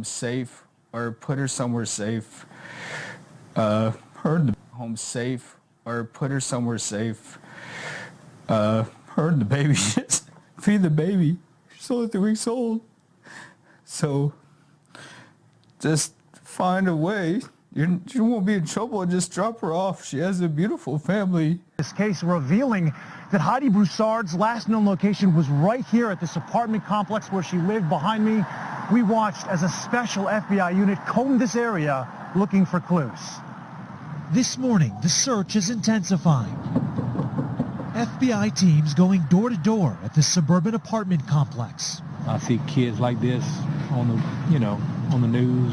home safe or put her somewhere safe. Home safe or put her somewhere safe. Her and the baby, just feed the baby. She's only 3 weeks old. So just find a way. You won't be in trouble. Just drop her off. She has a beautiful family. This case revealing that Heidi Broussard's last known location was right here at this apartment complex where she lived. Behind me, we watched as a special FBI unit combed this area looking for clues. This morning, the search is intensifying. FBI teams going door to door at the suburban apartment complex. I see kids like this on the news,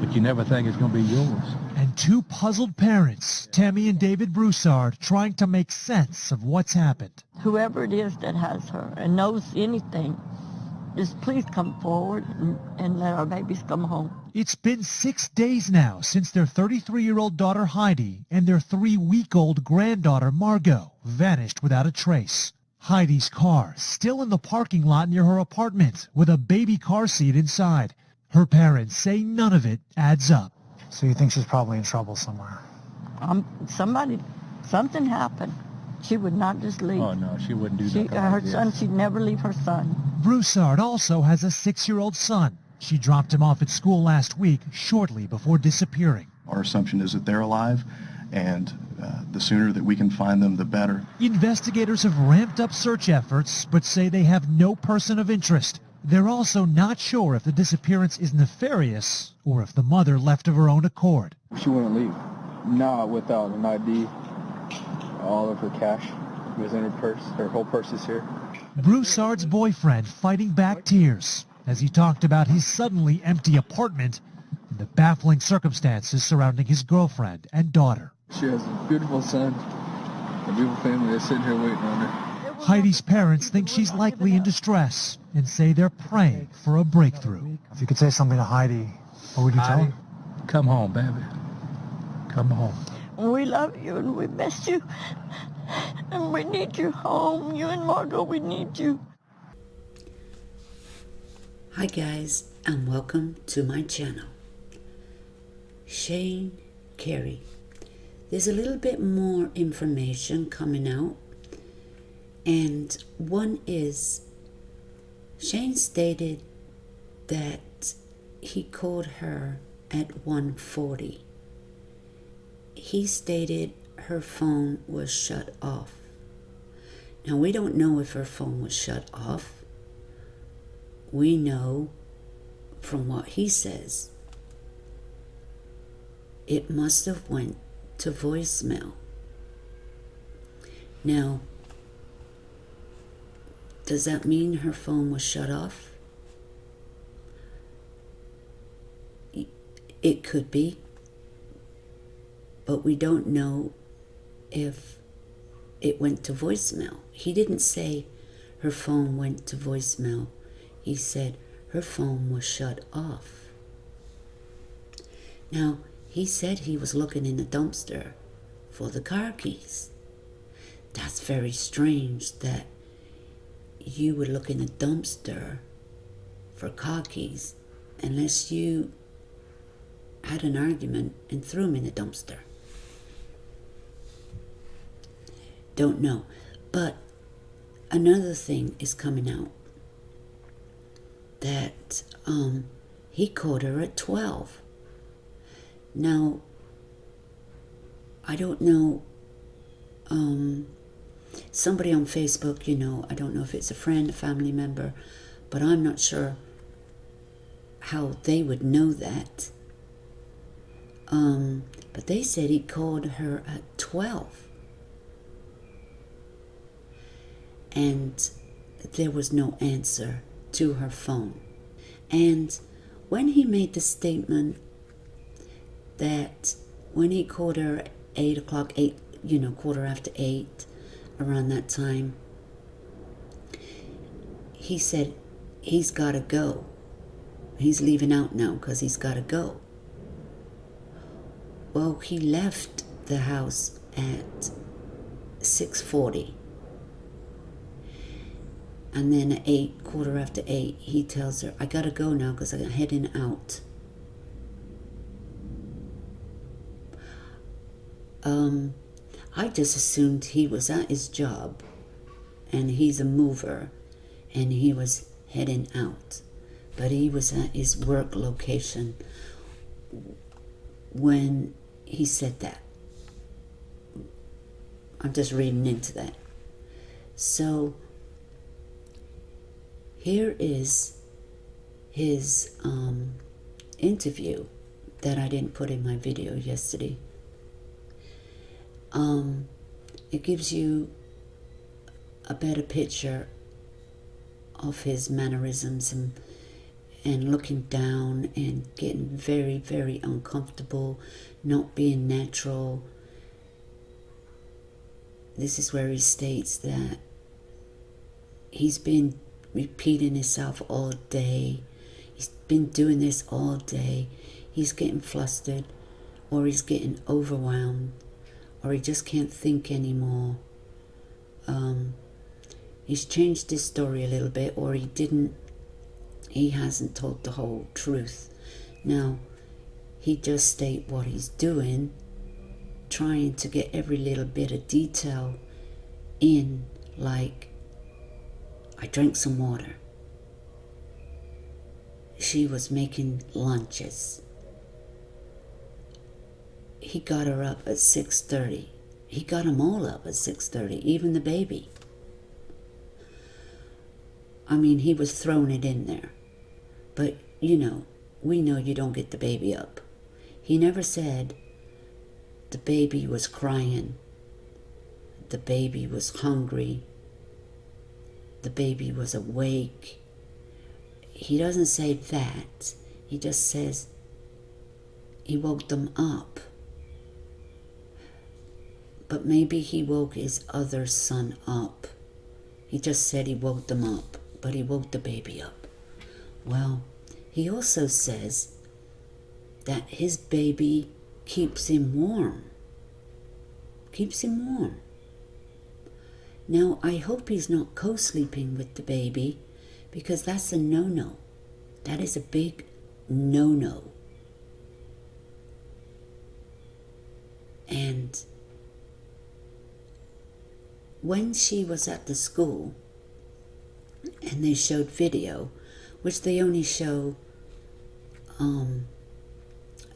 but you never think it's going to be yours. And 2 puzzled parents, Tammy and David Broussard, trying to make sense of what's happened. Whoever it is that has her and knows anything, just please come forward and let our babies come home. It's been 6 days now since their 33-year-old daughter Heidi and their 3-week-old granddaughter Margot vanished without a trace. Heidi's car still in the parking lot near her apartment with a baby car seat inside. Her parents say none of it adds up. So you think she's probably in trouble somewhere? Something happened. She would not just leave. Oh, no, she wouldn't do nothing Her like this. son, she'd never leave her son. Broussard also has a 6-year-old son. She dropped him off at school last week, shortly before disappearing. Our assumption is that they're alive, and the sooner that we can find them, the better. Investigators have ramped up search efforts, but say they have no person of interest. They're also not sure if the disappearance is nefarious or if the mother left of her own accord. She wouldn't leave. Not without an ID. All of her cash was in her purse. Her whole purse is here. Broussard's boyfriend fighting back tears as he talked about his suddenly empty apartment and the baffling circumstances surrounding his girlfriend and daughter. She has a beautiful son, a beautiful family that's sitting here waiting on her. Heidi's parents think she's likely in distress and say they're praying for a breakthrough. If you could say something to Heidi, what would you tell her? Come home, baby. Come home. We love you and we miss you. And we need you home. You and Margot, we need you. Hi guys, and welcome to my channel. Shane Carey. There's a little bit more information coming out. And one is, Shane stated that he called her at 1:40. He stated her phone was shut off. Now, we don't know if her phone was shut off. We know from what he says, it must have went to voicemail. Now, does that mean her phone was shut off? It could be, but we don't know if it went to voicemail. He didn't say her phone went to voicemail. He said her phone was shut off. Now, he said he was looking in the dumpster for the car keys. That's very strange that you would look in the dumpster for car keys unless you had an argument and threw them in the dumpster. Don't know. But another thing is coming out that he called her at 12. Now, I don't know, somebody on Facebook, I don't know if it's a friend, a family member, but I'm not sure how they would know that. But they said he called her at 12. And there was no answer to her phone. And when he made the statement that when he called her at 8 o'clock, 8:15, around that time, he said he's got to go. He's leaving out now because he's got to go. Well, he left the house at 6:40. And then at 8, quarter after 8, he tells her, I gotta go now because I'm heading out. I just assumed he was at his job and he's a mover and he was heading out. But he was at his work location when he said that. I'm just reading into that. So here is his interview that I didn't put in my video yesterday. It gives you a better picture of his mannerisms and looking down and getting very, very uncomfortable, not being natural. This is where he states that he's been repeating himself all day. He's been doing this all day. He's getting flustered, or he's getting overwhelmed, or he just can't think anymore. He's changed his story a little bit, or he hasn't told the whole truth. Now, he just state what he's doing, trying to get every little bit of detail in, like, I drank some water. She was making lunches. He got her up at 6:30. He got them all up at 6:30, even the baby. I mean, he was throwing it in there. But, we know you don't get the baby up. He never said the baby was crying, the baby was hungry, the baby was awake. He doesn't say that. He just says he woke them up. But maybe he woke his other son up. He just said he woke them up, but he woke the baby up. Well, he also says that his baby keeps him warm. Keeps him warm. Now, I hope he's not co-sleeping with the baby, because that's a no-no. That is a big no-no. And when she was at the school and they showed video, which they only show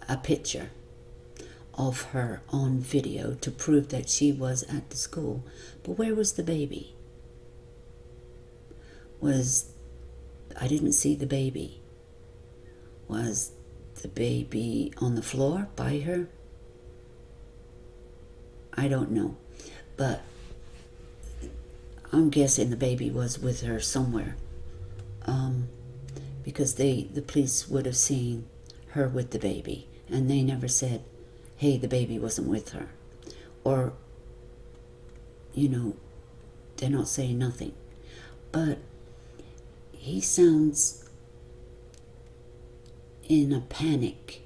a picture of her on video to prove that she was at the school. But where was the baby? I didn't see the baby. Was the baby on the floor by her? I don't know. But I'm guessing the baby was with her somewhere. Because the police would have seen her with the baby. And they never said, hey, the baby wasn't with her. Or, they're not saying nothing. But he sounds in a panic.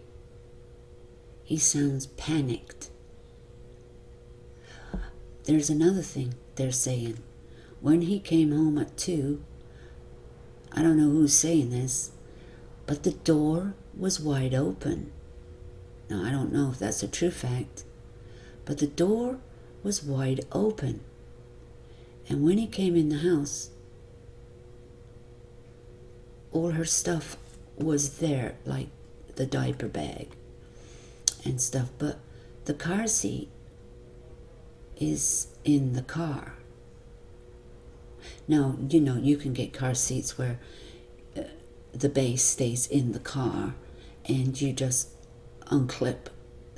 He sounds panicked. There's another thing they're saying. When he came home at 2, I don't know who's saying this, but the door was wide open. Now, I don't know if that's a true fact, but the door was wide open. And when he came in the house, all her stuff was there, like the diaper bag and stuff, but the car seat is in the car. Now, you can get car seats where the base stays in the car and you just unclip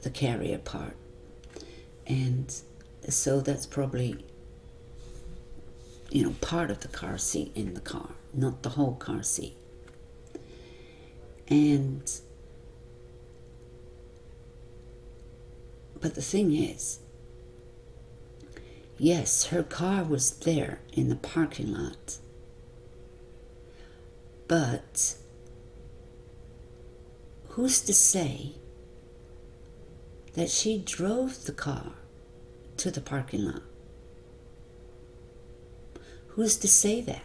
the carrier part. And so that's probably, part of the car seat in the car, not the whole car seat. But the thing is, yes, her car was there in the parking lot. But who's to say that she drove the car to the parking lot? Who's to say that?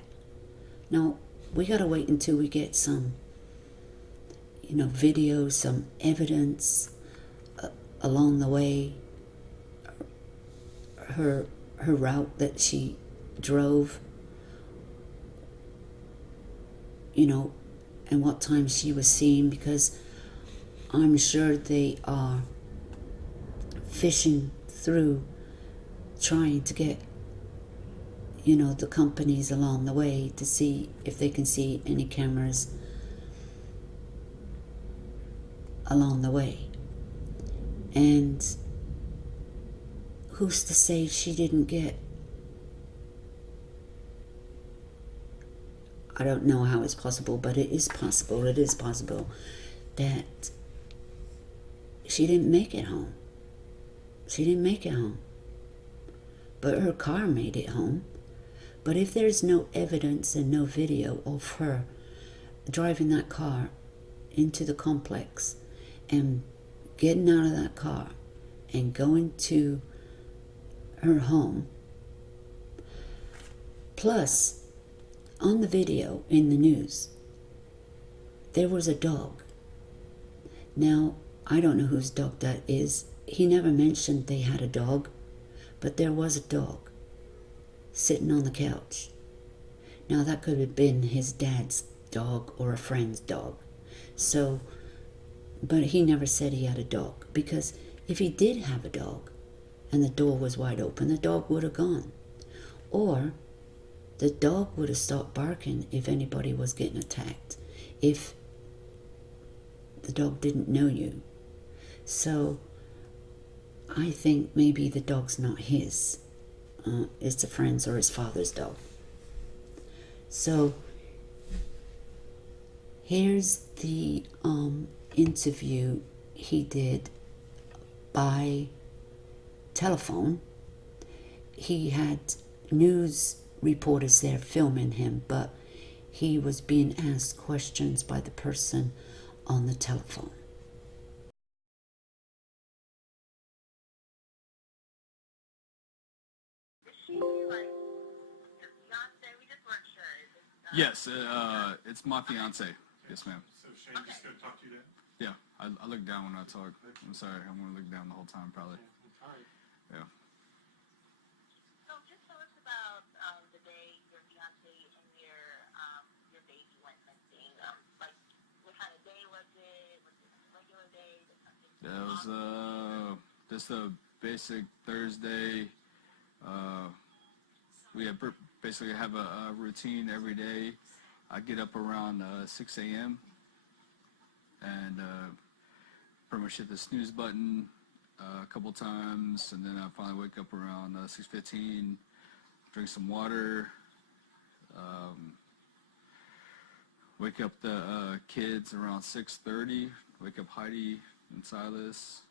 Now, we gotta wait until we get some, video, some evidence along the way, her route that she drove, and what time she was seen, because I'm sure they are fishing through trying to get the companies along the way to see if they can see any cameras along the way. And who's to say she didn't get, I don't know how it's possible, but it is possible that she didn't make it home. But her car made it home. But if there's no evidence and no video of her driving that car into the complex and getting out of that car and going to her home, plus on the video in the news, there was a dog. Now, I don't know whose dog that is. He never mentioned they had a dog, but there was a dog sitting on the couch. Now, that could have been his dad's dog or a friend's dog. So, but he never said he had a dog, because if he did have a dog and the door was wide open, the dog would have gone. Or the dog would have stopped barking if anybody was getting attacked, if the dog didn't know you. So I think maybe the dog's not his. It's a friend's or his father's dog. So here's the interview he did by telephone. He had news reporters there filming him, but he was being asked questions by the person on the telephone. Yes, it's my fiance. Yes, ma'am. So Shane just going to talk to you then? Yeah, I look down when I talk. I'm sorry, I'm gonna look down the whole time probably. All right. Yeah. So just tell us about the day your fiance and your baby went missing. Like, what kind of day was it? Was it a regular day? That was just a basic Thursday. We basically have a routine every day. I get up around 6 a.m. and pretty much hit the snooze button a couple times, and then I finally wake up around 6:15, drink some water, wake up the kids around 6:30, wake up Heidi and Silas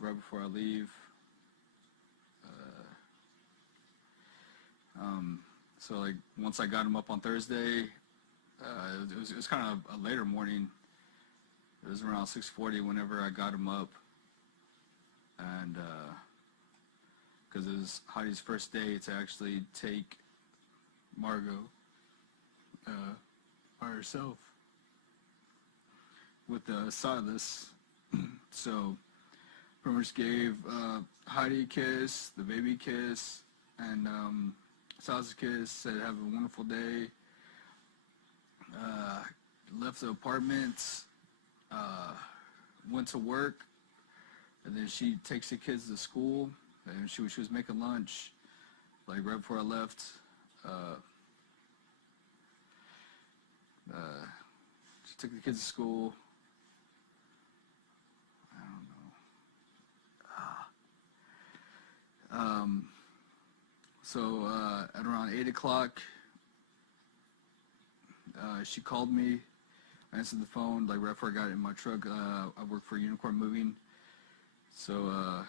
right before I leave. So like once I got them up on Thursday, it was kind of a later morning. It was around 6:40 whenever I got them up, and because it was Heidi's first day to actually take Margot by herself with Silas. So pretty much gave Heidi a kiss, the baby a kiss, and Silas a kiss, said have a wonderful day. Left the apartment, went to work, and then she takes the kids to school, and she was making lunch, like right before I left. She took the kids to school. I don't know. So at around 8 o'clock, she called me. I answered the phone like right before I got in my truck. I work for Unicorn Moving. So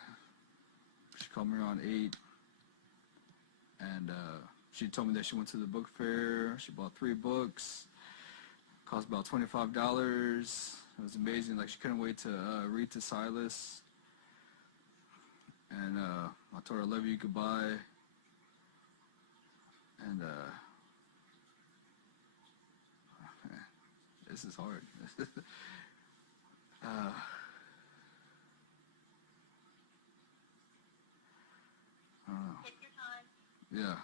she called me around 8, and she told me that she went to the book fair. She bought 3 books. Cost about $25. It was amazing. Like, she couldn't wait to read to Silas. And I told her I love you, goodbye. And This is hard. I don't know. Take your time. Yeah.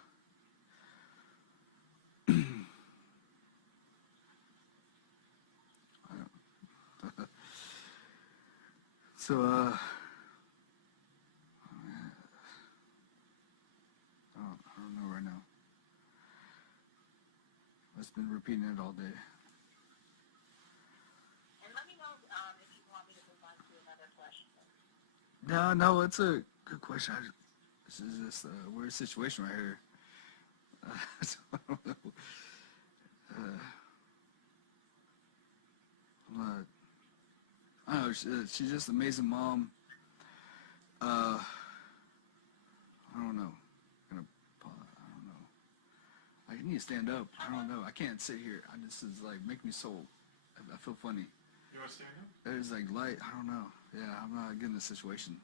I don't. So, I don't know right now. I've been repeating it all day. And let me know if you want me to move on to another question. No, it's a good question. This is just a weird situation right here. So I don't know. I'm not. I don't know. She's just an amazing mom. I don't know. I don't know. I need to stand up. I don't know. I can't sit here. This is like make me so. I feel funny. You want to stand up? There's like light. I don't know. Yeah, I'm not getting the situation.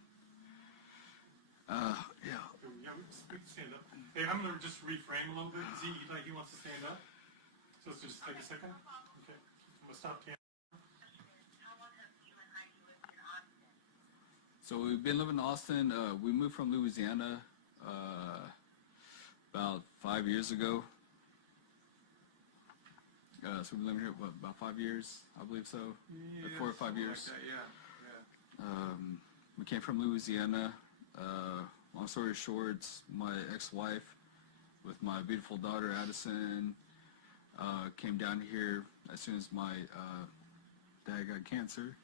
Yeah. Yeah, we can stand up. Hey, I'm gonna just reframe a little bit. Is he wants to stand up? So let's just take a second. Okay. I'm gonna stop camera. How long have you and Heidi lived in Austin? So we've been living in Austin. We moved from Louisiana about 5 years ago. So we've been living here about 5 years, I believe so. 4 or 5 years. Like that, yeah. We came from Louisiana. Long story short, my ex-wife with my beautiful daughter Addison came down here as soon as my dad got cancer.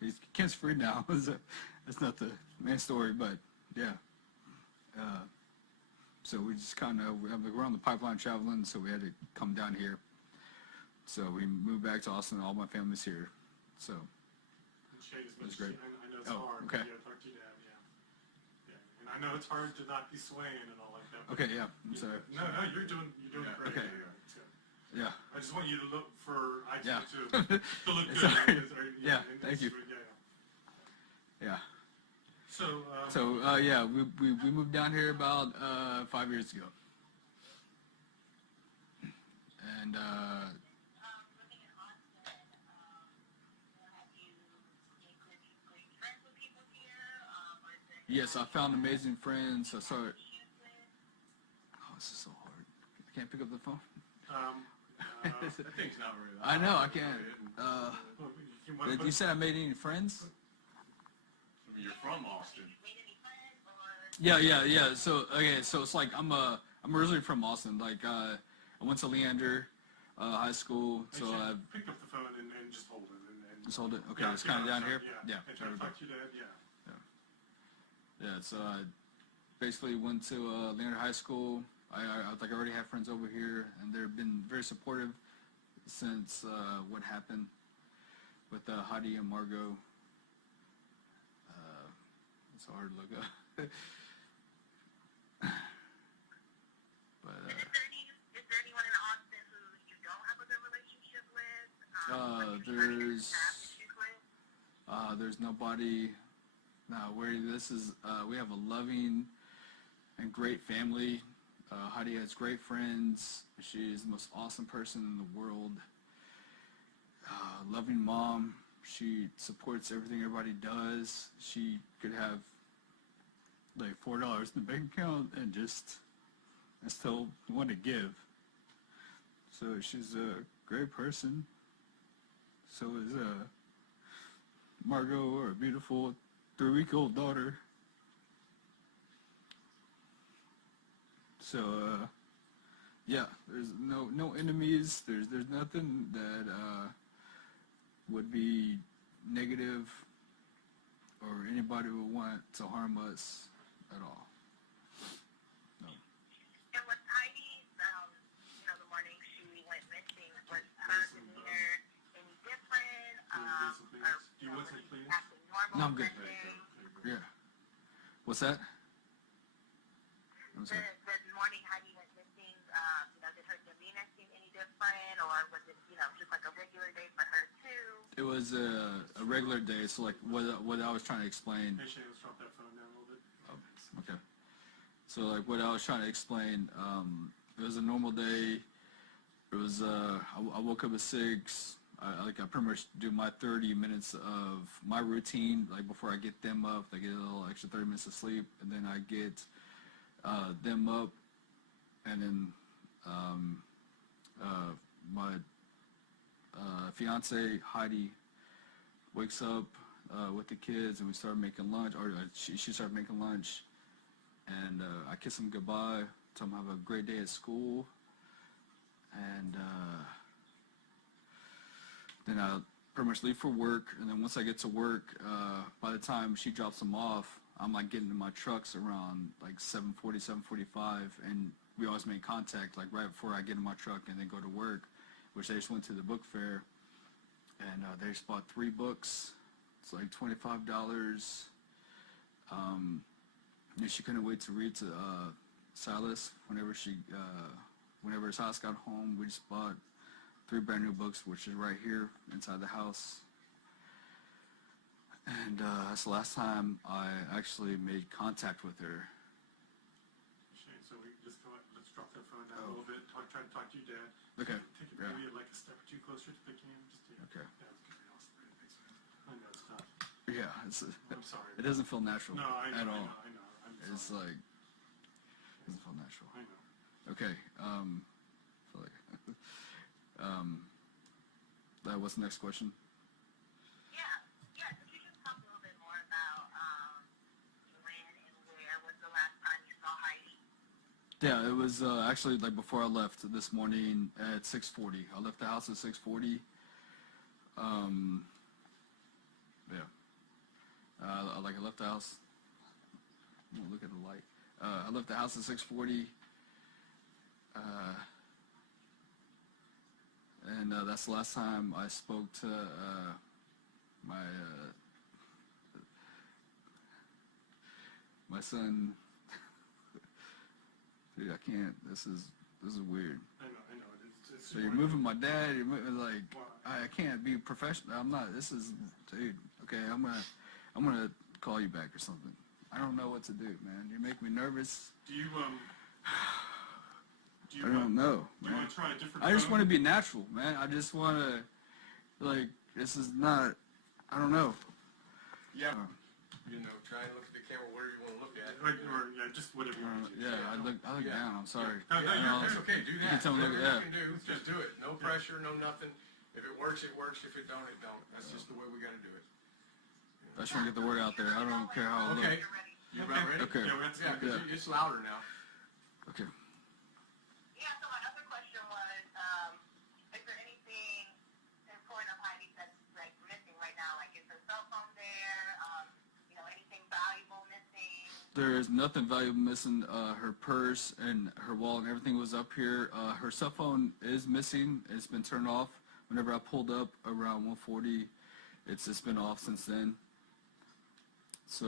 He's cancer-free now. That's not the main story, but yeah. So we just kind of, we're on the pipeline traveling, so we had to come down here. So we moved back to Austin. All my family's here. So And Shade, as much That's great. as I know it's Oh, hard. okay. Yeah, talk to your dad, yeah. And I know it's hard to not be swaying and all like that. but okay, yeah. I'm sorry. No, you're doing great. Okay. It's good. Yeah. I just want you to look for Yeah. to look good. Sorry. Or, Yeah, and thank you. Yeah. Yeah. So, Yeah, we moved down here about 5 years ago. And Living in Austin, have you made great friends with people here? Or is there yes, I found amazing friends. I started. issues with? Oh, this is so hard. I can't pick up the phone. that thing's not very I know I can't. You you said I made any friends? You're from Austin. Made any friends? Or Yeah. So it's like I'm originally from Austin. Like I went to Leander High School. So I pick up the phone and just hold it. And just hold it. Okay, yeah, it's kind of down here. Yeah. Yeah. And There try we to go. talk to your dad. Yeah. Yeah, so I basically went to Leonard High School. I already have friends over here, and they've been very supportive since what happened with Heidi and Margot. It's hard to look up. But is there anyone in Austin who you don't have a good relationship with? There's nobody. No, we have a loving and great family. Heidi has great friends. She is the most awesome person in the world. Loving mom. She supports everything everybody does. She could have like $4 in the bank account and still want to give. So she's a great person. So is Margot, our beautiful 3-week-old daughter. So yeah, there's no enemies. There's nothing that would be negative or anybody would want to harm us at all. No. And was Heidi, the morning she went missing, was her demeanor any different? Do you want some, please? Acting normal No, I'm good. that day? Yeah. What's that? I'm sorry. The morning Heidi went missing, did her demeanor seem any different, or was it, just like a regular day for her too? It was a regular day, so like what I was trying to explain. Hey, Shane, let's drop that phone down a little bit. Oh, okay. So like what I was trying to explain, it was a normal day. It was I woke up at 6. I pretty much do my 30 minutes of my routine, like before I get them up. They get a little extra 30 minutes of sleep, and then I get them up, and then my fiance Heidi wakes up with the kids, and we start making lunch, or she started making lunch, and I kiss them goodbye, tell them have a great day at school, and then I pretty much leave for work, and then once I get to work, by the time she drops them off, I'm like getting in my trucks around like 7:40, 7:45, and we always make contact like right before I get in my truck and then go to work, which they just went to the book fair, and they just bought 3 books. It's like $25. And she couldn't wait to read to Silas whenever Silas got home. We just bought 3 brand new books, which is right here inside the house. And that's the last time I actually made contact with her. Shane, so let's drop that phone down a little bit. Try to talk to your dad. Okay. Take it maybe like a step or 2 closer to the cam. Okay. That was good. Thanks, man. I know it's tough. Yeah, I'm sorry. It doesn't feel natural No, I know. at all. I know. I'm sorry. It's like it doesn't feel natural. I know. Okay. Feel like what's the next question? Yeah. Could you just talk a little bit more about when and where was the last time you saw Heidi? Yeah, it was actually like before I left this morning at 6:40. I left the house at 6:40. Yeah. I left the house. I'm gonna look at the light. I left the house at 6:40. And that's the last time I spoke to my son. Dude, I can't. This is weird. I know. It's So you're moving my dad. You're moving like I can't be professional. I'm not. This is, dude. Okay, I'm gonna call you back or something. I don't know what to do, man. You make me nervous. Do you I don't know, Do you man. want to try a different I just phone? want to be natural, man. I just want to, like, this is not. I don't know. Yeah. Try and look at the camera where you want to look at. Just whatever you want to do. Yeah, I look down. I'm sorry. That's okay. Do You that. can tell me, Whatever yeah. you can do, just do it. No pressure, no nothing. If it works, it works. If it don't, it don't. That's just the way we got to do it. I just want to get the word out there. I don't care how I look. Okay. You about ready? Okay. Yeah, because it's louder now. Okay. Yeah, so my other question was, is there anything important of Heidi that's like missing right now? Like, is her cell phone there? Anything valuable missing? There is nothing valuable missing. Her purse and her wallet and everything was up here. Her cell phone is missing. It's been turned off. Whenever I pulled up around 1:40, it's just been off since then. So,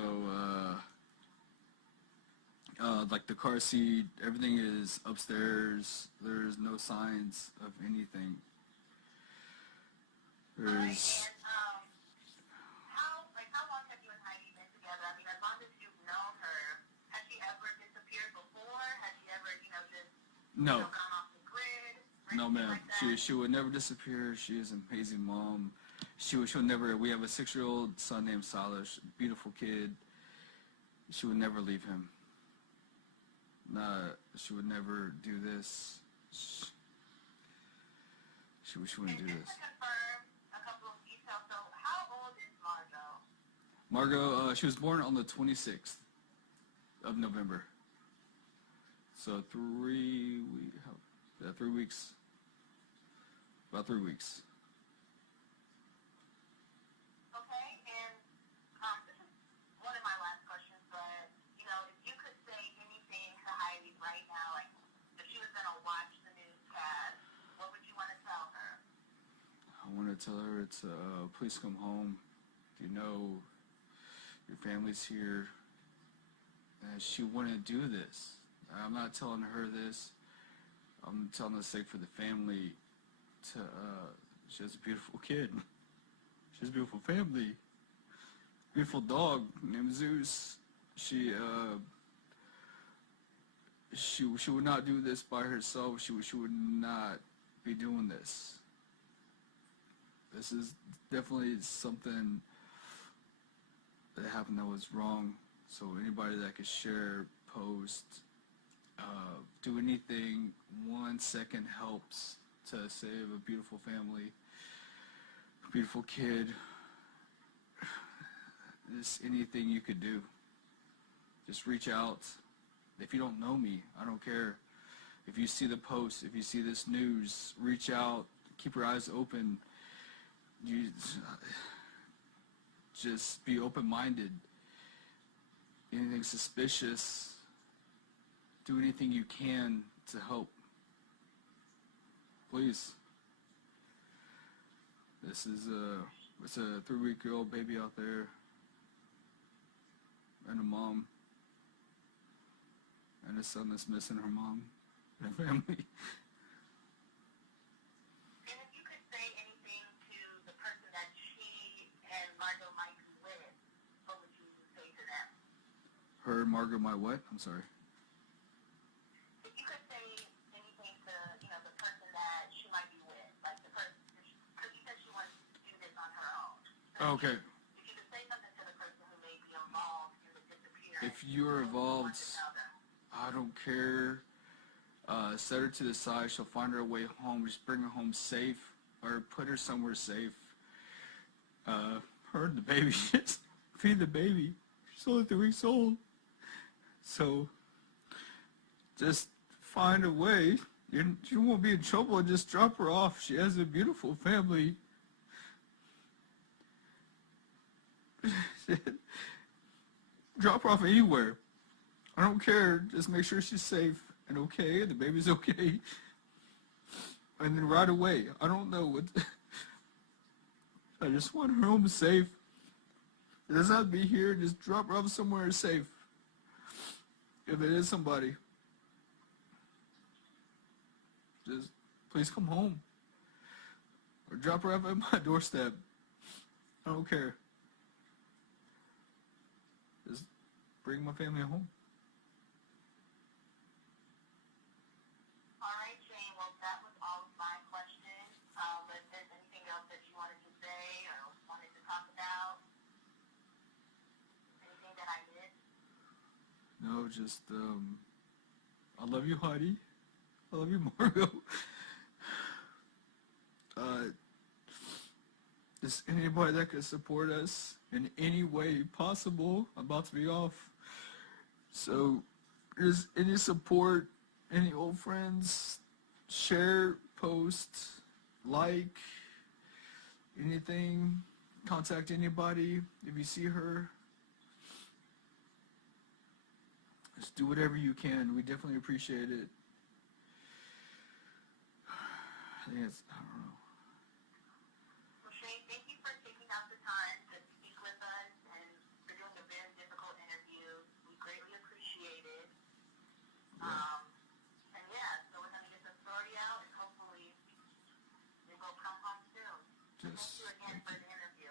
like the car seat, everything is upstairs. There's no signs of anything. There's. How long have you and Heidi been together? I mean, as long as you've known her, has she ever disappeared before? Has she ever, just No. gone off the grid? or No, anything ma'am. like that? She would never disappear. She is an amazing mom. She'll never. We have a 6-year-old son named Silas, beautiful kid. She would never leave him. Nah, she would never do this. She wouldn't do And this. just to confirm a couple of details, so how old is Margot? Margot, she was born on the 26th of November. So 3 weeks. Yeah, 3 weeks. About 3 weeks. Okay, and this is one of my last questions, but, if you could say anything to Heidi right now, like, if she was going to watch the newscast, what would you want to tell her? I want to tell her to please come home. You know, your family's here. And she wouldn't do this. I'm not telling her this. I'm telling her to say for the family. She has a beautiful kid. She has a beautiful family. Beautiful dog named Zeus. She would not do this by herself. She would not be doing this. this is definitely something that happened that was wrong. So anybody that could share, post, do anything, 1 second helps to save a beautiful family, a beautiful kid. Just anything you could do. Just reach out. If you don't know me, I don't care. If you see the post, if you see this news, reach out. Keep your eyes open. You just be open-minded. Anything suspicious, do anything you can to help. Please. It's a 3-week-old baby out there, and a mom, and a son that's missing her mom and her family. And if you could say anything to the person that she and Margot might be with, what would you say to them? Her, Margaret, my what? I'm sorry. If you could say anything to, the person that she might be with, like the person, because you said she wants to do this on her own. So Okay. if you could say something to the person who may be involved in the disappearance. If you're involved, I don't care. Set her to the side. She'll find her way home. Just bring her home safe, or put her somewhere safe. Her and the baby. Just feed the baby. She's only 3 weeks old. So just find a way. You won't be in trouble. Just drop her off. She has a beautiful family. Drop her off anywhere. I don't care. Just make sure she's safe and okay, and the baby's okay. And then right away. I don't know what. I just want her home safe. It doesn't have to be here. Just drop her off somewhere safe. If it is somebody, just please come home. Or drop her off at my doorstep. I don't care. Just bring my family home. All right, Shane. Well, that was all of my questions. If there's anything else that you wanted to say or wanted to talk about, anything that I missed? No, just, I love you, Heidi. I love you, Margot. Just anybody that could support us in any way possible. I'm about to be off. So, just any support, any old friends, share, post, like, anything, contact anybody if you see her. Just do whatever you can. We definitely appreciate it. I think it's, I don't know. Well, Shane, thank you for taking out the time to speak with us and for doing a very difficult interview. We greatly appreciate it. And yeah, so we're going to get the story out and hopefully it will come home soon. Just, thank you again for the interview.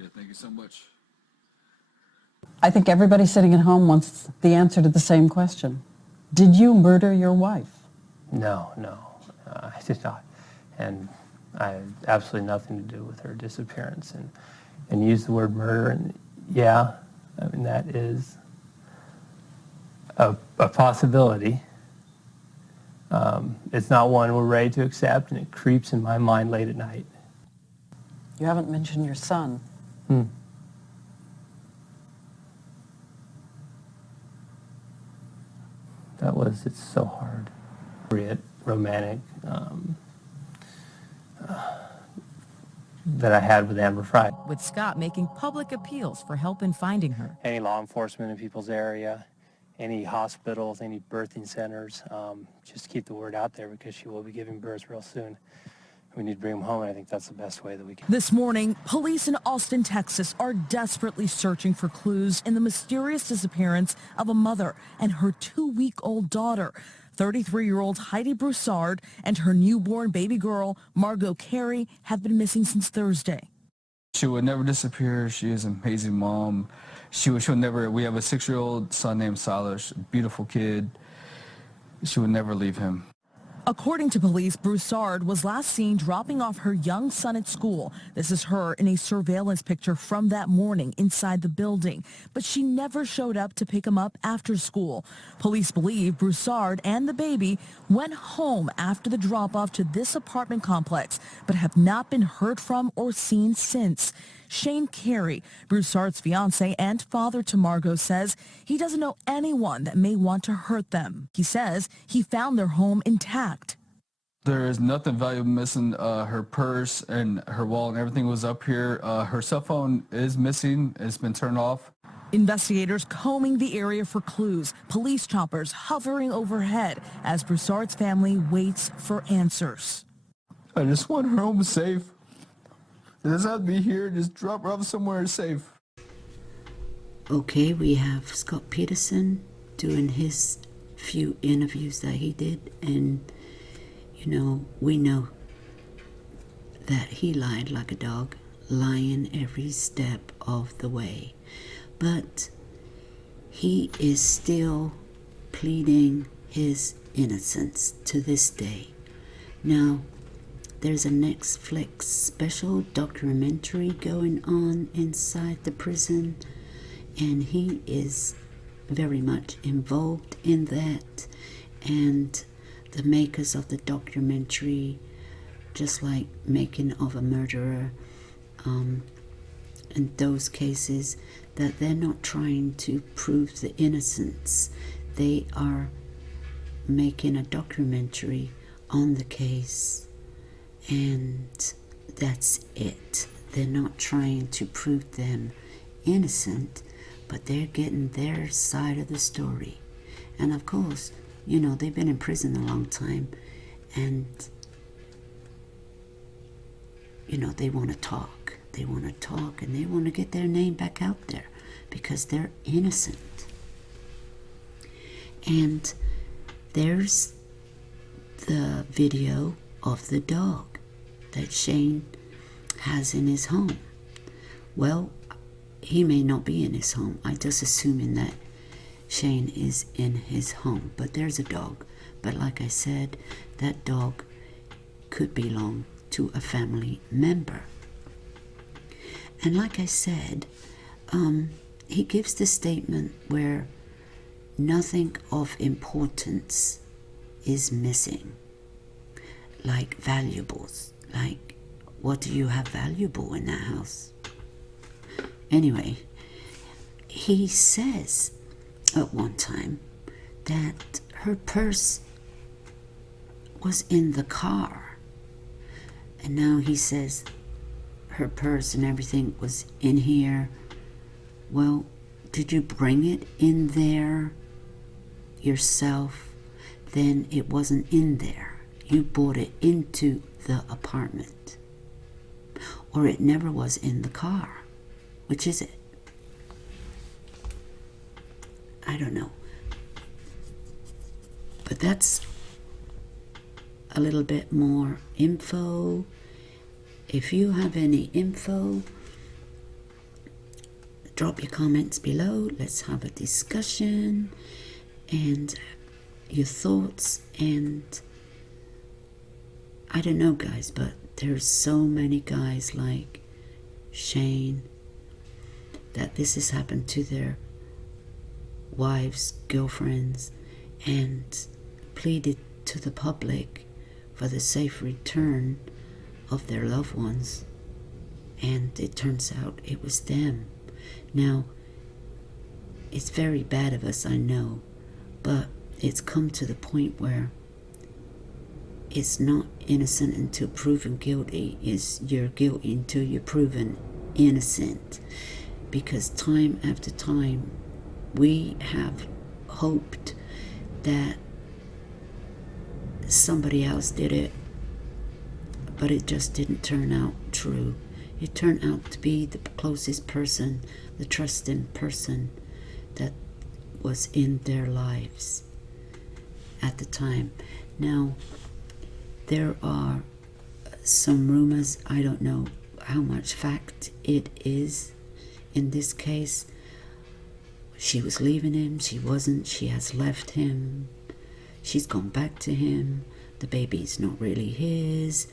yeah, thank you so much. I think everybody sitting at home wants the answer to the same question. Did you murder your wife? No, I did not. And I had absolutely nothing to do with her disappearance. And use the word murder, and yeah, I mean, that is a possibility. It's not one we're ready to accept, and it creeps in my mind late at night. You haven't mentioned your son. It's so hard. Romantic that I had with Amber Fry. With Scott making public appeals for help in finding her. Any law enforcement in people's area, any hospitals, any birthing centers, just keep the word out there because she will be giving birth real soon. We need to bring them home, and I think that's the best way that we can. This morning, police in Austin, Texas are desperately searching for clues in the mysterious disappearance of a mother and her 2-week-old daughter. 33-year-old Heidi Broussard and her newborn baby girl, Margot Carey, have been missing since Thursday. She would never disappear. She is an amazing mom. She'll never, we have a 6-year-old son named Silas, a beautiful kid. She would never leave him. According to police, Broussard was last seen dropping off her young son at school. This is her in a surveillance picture from that morning inside the building. But she never showed up to pick him up after school. Police believe Broussard and the baby went home after the drop-off to this apartment complex, but have not been heard from or seen since. Shane Carey, Broussard's fiance and father to Margot, says he doesn't know anyone that may want to hurt them. He says he found their home intact. There is nothing valuable missing. Her purse and her wallet and everything was up here. Her cell phone is missing. It's been turned off. Investigators combing the area for clues, police choppers hovering overhead as Broussard's family waits for answers. I just want her home safe. It doesn't have to be here. Just drop her off somewhere safe. Okay, we have Scott Peterson doing his few interviews that he did, and we know that he lied like a dog, lying every step of the way. But he is still pleading his innocence to this day. Now, there's a Netflix special documentary going on inside the prison, and he is very much involved in that. And the makers of the documentary, just like Making of a Murderer, in those cases, that they're not trying to prove the innocence. They are making a documentary on the case, and that's it. They're not trying to prove them innocent, but they're getting their side of the story. And of course, they've been in prison a long time, and they want to talk. They want to talk, and they want to get their name back out there because they're innocent. And there's the video of the dog that Shane has in his home. Well, he may not be in his home. I'm just assuming that Shane is in his home, but there's a dog. But like I said, that dog could belong to a family member. And like I said, he gives the statement where nothing of importance is missing, like valuables. Like, what do you have valuable in that house? Anyway, he says at one time that her purse was in the car, and now he says her purse and everything was in here. Well, did you bring it in there yourself? Then it wasn't in there. You brought it into the apartment, or it never was in the car. Which is it? I don't know. But that's a little bit more info. If you have any info, drop your comments below. Let's have a discussion and your thoughts. And I don't know, guys, but there's so many guys like Shane that this has happened to their wives, girlfriends, and pleaded to the public for the safe return of their loved ones, and it turns out it was them. Now, it's very bad of us, I know, but it's come to the point where it's not innocent until proven guilty. You're guilty until you're proven innocent, because time after time we have hoped that somebody else did it, but it just didn't turn out true. It turned out to be the closest person, the trusted person that was in their lives at the time. Now, there are some rumors, I don't know how much fact it is in this case. She was leaving him, she wasn't, she has left him, she's gone back to him, the baby's not really his,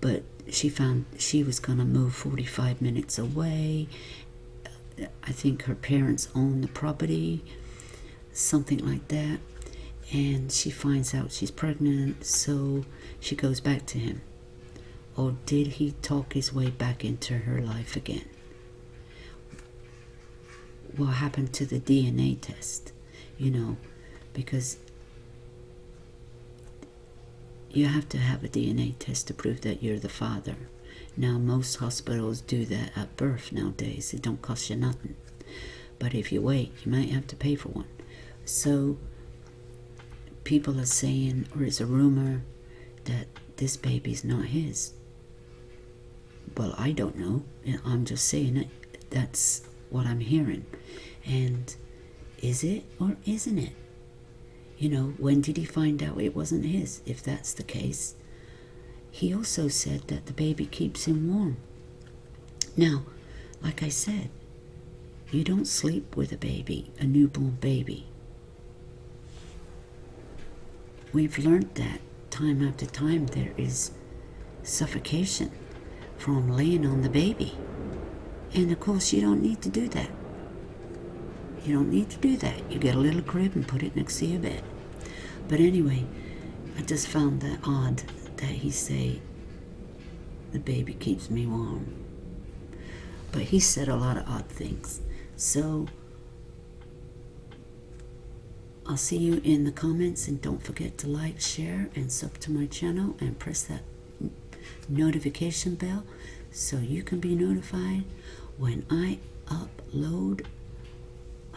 but she found she was going to move 45 minutes away. I think her parents own the property, something like that. And she finds out she's pregnant, so she goes back to him. Or did he talk his way back into her life again? What happened to the DNA test? You know, because you have to have a DNA test to prove that you're the father. Now, most hospitals do that at birth nowadays. It don't cost you nothing. But if you wait, you might have to pay for one. So people are saying, or it's a rumor, that this baby's not his. Well, I don't know. I'm just saying it. That's what I'm hearing. And is it or isn't it? You know, when did he find out it wasn't his, if that's the case? He also said that the baby keeps him warm. Now, like I said, you don't sleep with a baby, a newborn baby. We've learned that time after time there is suffocation from laying on the baby. And of course you don't need to do that. You don't need to do that. You get a little crib and put it next to your bed. But anyway, I just found that odd that he say, the baby keeps me warm. But he said a lot of odd things. So I'll see you in the comments, and don't forget to like, share, and sub to my channel, and press that notification bell so you can be notified when I upload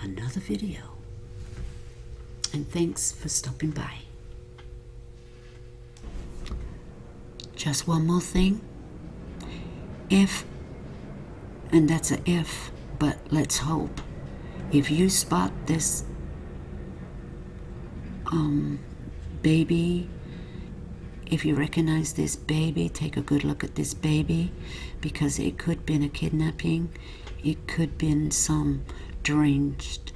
another video. And thanks for stopping by. Just one more thing. If, and that's a if, but let's hope, if you spot this baby, if you recognize this baby, take a good look at this baby, because it could have been a kidnapping, it could have been some deranged,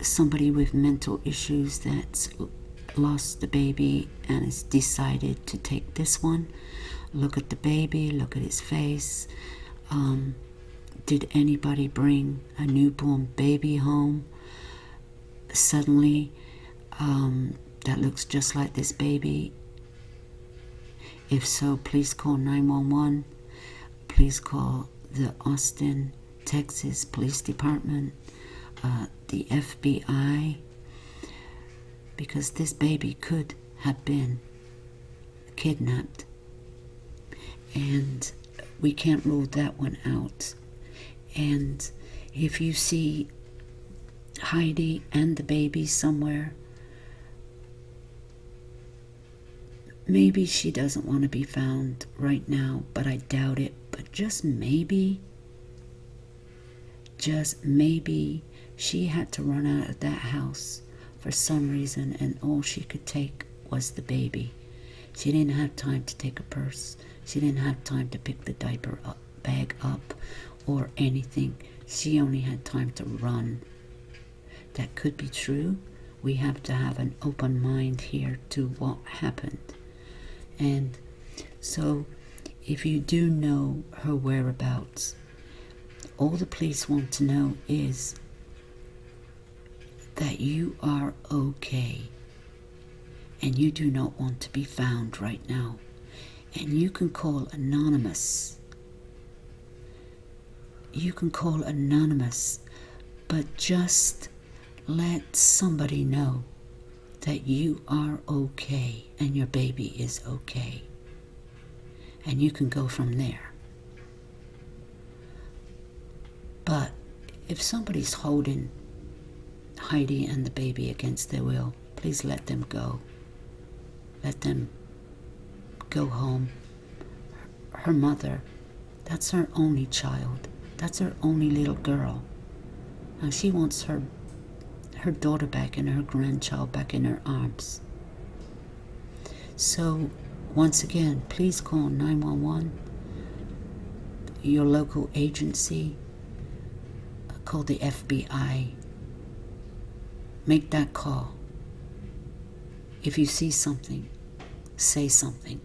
somebody with mental issues that's lost the baby and has decided to take this one. Look at the baby, look at his face. Did anybody bring a newborn baby home suddenly that looks just like this baby? If so, please call 911. Please call the Austin, Texas Police Department, the FBI, because this baby could have been kidnapped, and we can't rule that one out. And if you see Heidi and the baby somewhere, maybe she doesn't want to be found right now, but I doubt it. But just maybe she had to run out of that house for some reason, and all she could take was the baby. She didn't have time to take a purse. She didn't have time to pick the diaper bag up or anything. She only had time to run. That could be true. We have to have an open mind here to what happened. And so if you do know her whereabouts, all the police want to know is that you are okay and you do not want to be found right now. And you can call anonymous. You can call anonymous, but just let somebody know that you are okay and your baby is okay. And you can go from there. But if somebody's holding Heidi and the baby against their will, please let them go. Let them go home. Her mother, that's her only child. That's her only little girl. And she wants her daughter back and her grandchild back in her arms. So, once again, please call 911, your local agency, call the FBI. Make that call. If you see something, say something.